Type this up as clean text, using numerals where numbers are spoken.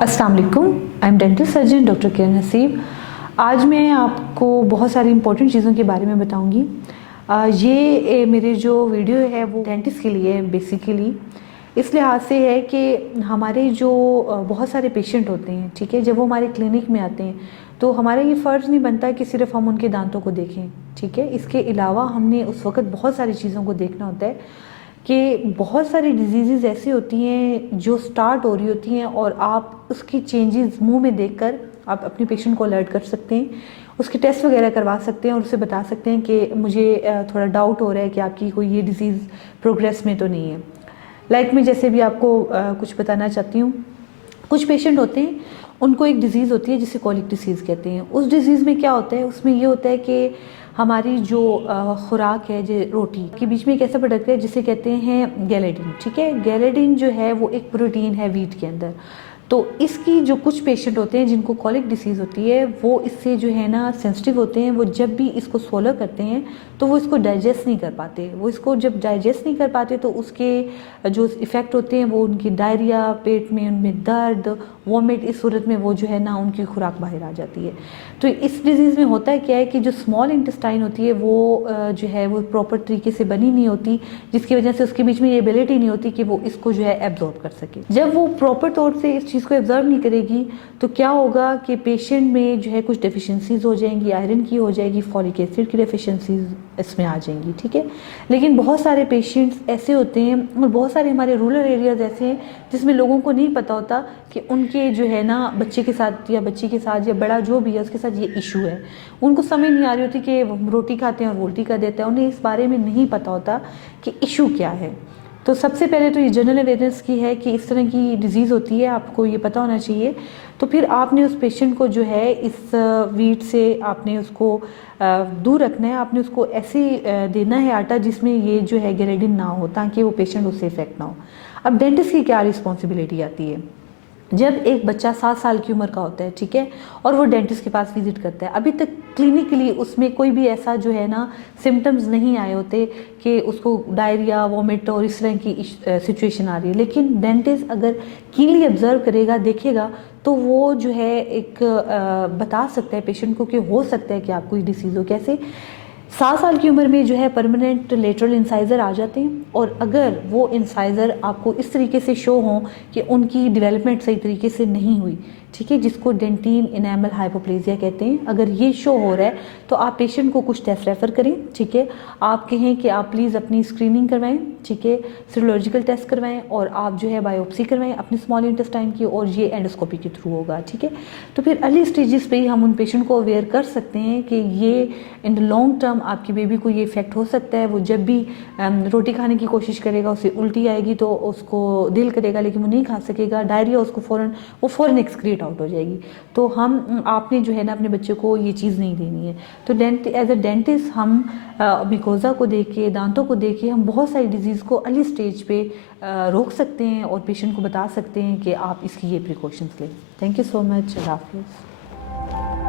अस्सलाम वालेकुम, I am dental surgeon doctor Kiran Haseeb. आज मैं आपको बहुत सारी इंपॉर्टेंट चीज़ों के बारे में बताऊंगी। ये मेरे जो वीडियो है वो डेंटिस्ट के लिए है बेसिकली। इस लिहाज से है कि हमारे जो बहुत सारे पेशेंट होते हैं, ठीक है, जब वो हमारे क्लिनिक में आते हैं तो हमारा ये फ़र्ज़ नहीं बनता कि सिर्फ हम उनके दांतों को देखें, ठीक है। इसके अलावा हमने उस वक़्त बहुत सारी चीज़ों को देखना होता है कि बहुत सारी डिजीज़ ऐसी होती हैं जो स्टार्ट हो रही होती हैं और आप उसकी चेंजेस मुंह में देखकर आप अपने पेशेंट को अलर्ट कर सकते हैं, उसके टेस्ट वगैरह करवा सकते हैं और उसे बता सकते हैं कि मुझे थोड़ा डाउट हो रहा है कि आपकी कोई ये डिज़ीज़ प्रोग्रेस में तो नहीं है। लाइक मैं जैसे भी आपको कुछ बताना चाहती हूँ। कुछ पेशेंट होते हैं, उनको एक डिज़ीज़ होती है जिसे कॉलिक डिसीज़ कहते हैं। उस डिज़ीज़ में क्या होता है, उसमें ये होता है कि हमारी जो खुराक है, जो रोटी के बीच में एक ऐसा प्रोडक्ट है जिसे कहते हैं गैलेडिन, ठीक है। गैलेडिन जो है वो एक प्रोटीन है वीट के अंदर। तो इसकी जो कुछ पेशेंट होते हैं जिनको कॉलिक डिसीज़ होती है वो इससे जो है ना सेंसिटिव होते हैं। वो जब भी इसको swallow करते हैं तो वो इसको डाइजेस्ट नहीं कर पाते। वो इसको जब डाइजेस्ट नहीं कर पाते तो उसके जो इफ़ेक्ट होते हैं वो उनकी डायरिया, पेट में उनमें दर्द, वॉमिट, इस सूरत में वो जो है ना उनकी खुराक बाहर आ जाती है। तो इस डिज़ीज़ में होता है क्या है कि जो स्मॉल इंटेस्टाइन होती है वो जो है वो प्रॉपर तरीके से बनी नहीं होती, जिसकी वजह से उसके बीच में ये एबिलिटी नहीं होती कि वो इसको जो है एब्जॉर्ब कर सके। जब वो प्रॉपर तौर से इस चीज़ को एब्जॉर्ब नहीं करेगी तो क्या होगा कि पेशेंट में जो है कुछ डेफिशिएंसीज हो जाएंगी, आयरन की हो जाएगी, फॉलिक एसिड की डेफिशिएंसीज इसमें आ जाएंगी, ठीक है। लेकिन बहुत सारे पेशेंट्स ऐसे होते हैं और बहुत सारे हमारे रूरल एरियाज ऐसे हैं जिसमें लोगों को नहीं पता होता कि उनके जो है ना बच्चे के साथ या बच्ची के साथ या बड़ा जो भी है उसके साथ ये इशू है। उनको समझ नहीं आ रही होती कि रोटी खाते हैं और उल्टी कर देते हैं, उन्हें इस बारे में नहीं पता होता कि इशू क्या है। तो सबसे पहले तो ये जनरल अवेयरनेस की है कि इस तरह की डिज़ीज़ होती है, आपको ये पता होना चाहिए। तो फिर आपने उस पेशेंट को जो है इस वीट से आपने उसको दूर रखना है। आपने उसको ऐसे देना है आटा जिसमें ये जो है गैलेडिन ना हो, ताकि वो पेशेंट उससे इफेक्ट ना हो। अब डेंटिस्ट की क्या रिस्पॉन्सिबिलिटी आती है? जब एक बच्चा 7 साल की उम्र का होता है, ठीक है, और वो डेंटिस्ट के पास विजिट करता है, अभी तक क्लिनिकली उसमें कोई भी ऐसा जो है ना सिम्टम्स नहीं आए होते कि उसको डायरिया, वॉमिट और इस तरह की सिचुएशन आ रही है। लेकिन डेंटिस्ट अगर कीनली ऑब्जर्व करेगा, देखेगा, तो वो जो है एक बता सकता है पेशेंट को कि हो सकता है कि आपको ये डिसीज़ हो। कैसे? 7 साल की उम्र में जो है परमानेंट लेटरल इंसाइज़र आ जाते हैं और अगर वो इंसाइज़र आपको इस तरीके से शो हों कि उनकी डेवलपमेंट सही तरीके से नहीं हुई, ठीक है, जिसको डेंटिन इनेमल हाइपोप्लेजिया कहते हैं, अगर ये शो हो रहा है तो आप पेशेंट को कुछ टेस्ट रेफ़र करें, ठीक है। आप कहें कि आप प्लीज़ अपनी स्क्रीनिंग करवाएं, ठीक है, सीरोलॉजिकल टेस्ट करवाएं और आप जो है बायोप्सी करवाएं अपने स्मॉल इंटेस्टाइन की, और ये एंडोस्कोपी के थ्रू होगा, ठीक है। तो फिर अर्ली स्टेजेस पे ही हम उन पेशेंट को अवेयर कर सकते हैं कि ये इन द लॉन्ग टर्म आपकी बेबी को ये इफेक्ट हो सकता है। वो जब भी रोटी खाने की कोशिश करेगा उसे उल्टी आएगी तो उसको दिल करेगा लेकिन वो नहीं खा सकेगा, डायरिया उसको फ़ौरन एक्सक्रीट आउट हो जाएगी। तो हम आपने जो है ना अपने बच्चे को ये चीज़ नहीं देनी है। तो एज अ डेंटिस्ट हम मिकोजा को देख के, दांतों को देख के हम बहुत सारी डिजीज़ को अर्ली स्टेज पे रोक सकते हैं और पेशेंट को बता सकते हैं कि आप इसकी ये प्रिकॉशंस लें। Thank you so much. अल्लाह हाफ़िज़।